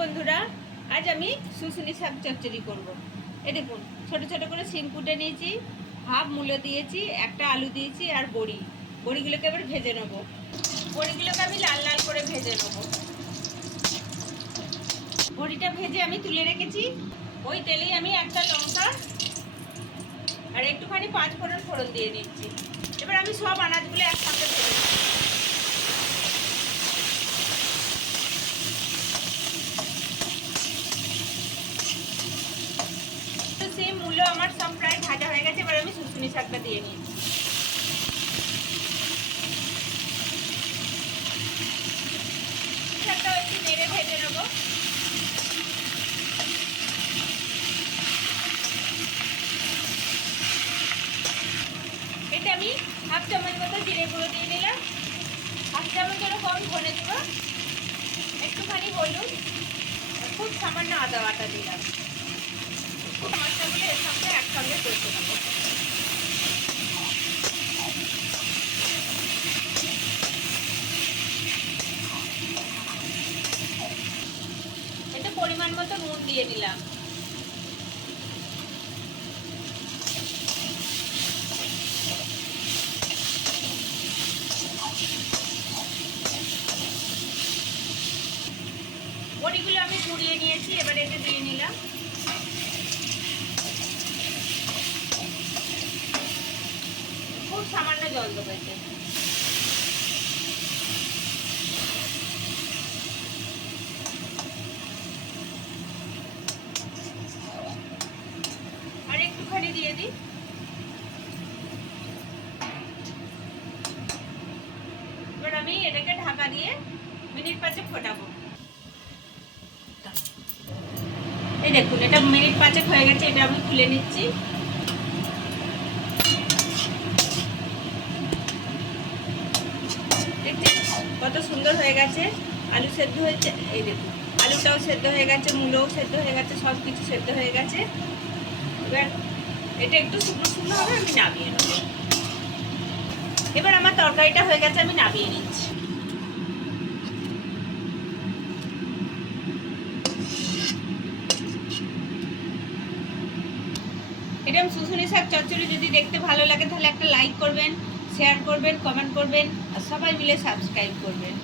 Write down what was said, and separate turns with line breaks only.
বন্ধুরা, আজ আমি শুশুনি শাক চচ্চড়ি করব। এ দেখুন, ছোট ছোট করে সিম কুটে নিয়েছি, হাফ মূলো দিয়েছি, একটা আলু দিয়েছি আর বড়ি। বড়িগুলোকে এবার ভেজে নেব। বড়িগুলোকে আমি লাল লাল করে ভেজে নেব। বড়িটা ভেজে আমি তুলে রেখেছি। ওই তেলেই আমি একটা লঙ্কা আর একটুখানি পাঁচ ফোড়ন ফোড়ন দিয়ে নিচ্ছি এবার আমি সব আনাজগুলো একসঙ্গে ভেজে নেব তো সেই মূল্য আমার সব প্রায় ভাজা হয়ে গেছে শাকটা দিয়ে নিয়েছি নেব। আমি মতো জিরে গুঁড়ো দিয়ে দেবো একটুখানি খুব সামান্য আদা বাটা দিলাম। মশলাগুলো এর সঙ্গে একসঙ্গে করতে নেব এতে পরিমাণ মতো নুন দিয়ে নিলাম বড়িগুলো আমি কুড়িয়ে নিয়েছি, এবার এতে দিয়ে নিলাম। খুব সামান্য জল দেবো আর একটুখানি দিয়ে দিই এবার আমি এটাকে ঢাকা দিয়ে মিনিট পাঁচে ফোটাবো। এই দেখুন, এটা মিনিট পাঁচেক হয়ে গেছে, এটা আমি খুলে নিচ্ছি। কত সুন্দর হয়ে গেছে? আলু সেদ্ধ হয়েছে, এই দেখুন, আলুটাও সেদ্ধ হয়ে গেছে, মূলোও সেদ্ধ হয়ে গেছে সব কিছু সেদ্ধ হয়ে গেছে। এবার এটা একটু শুকনো শুকনো হবে, আমি নামিয়ে নেব। এবার আমার তরকারিটা হয়ে গেছে, আমি নামিয়ে নিচ্ছি। এরকম শুশুনি শাক চচ্চড়ি, যদি দেখতে ভালো লাগে, তাহলে একটা লাইক করবেন শেয়ার করবেন কমেন্ট করবেন, আর সবাই মিলে সাবস্ক্রাইব করবেন।